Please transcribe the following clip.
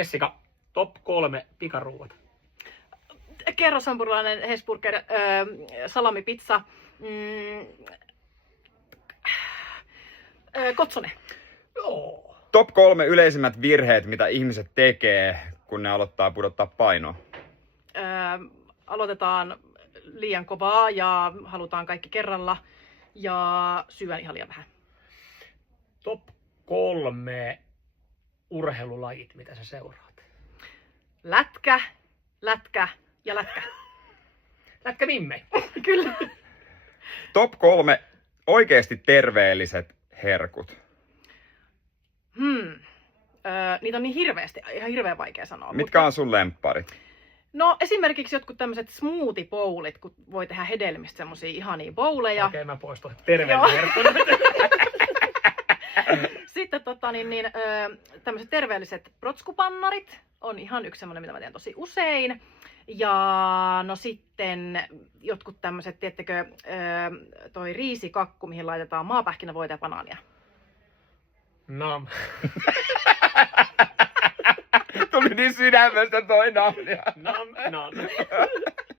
Jessica, top 3 pikaruuat. Kerroshampurilainen, Hesburger, salamipizza, kotsone. Joo. Top 3 yleisimmät virheet, mitä ihmiset tekee, kun ne aloittaa pudottaa painoa. Aloitetaan liian kovaa ja halutaan kaikki kerralla ja syön ihan liian vähän. Top 3 urheilulajit, mitä sä seuraat. Lätkä, lätkä ja lätkä. Lätkä Mimme. Kyllä. Top 3 oikeasti terveelliset herkut. Niitä on niin hirveästi, ihan hirveän vaikea sanoa. Mitkä on sun lempparit? No esimerkiksi jotkut tämmöiset smoothie bowlit, kun voi tehdä hedelmistä semmosia ihania bowleja. Okei, mä poistun terveellinen herkku. Sitten tämmöiset terveelliset protskupannarit on ihan yksi semmoinen, mitä mä teen tosi usein. Ja no sitten jotkut tämmöiset, tiettekö, toi riisikakku, mihin laitetaan maapähkinävoita ja banaania. No. Tuli niin sydämestä toi namnia. No.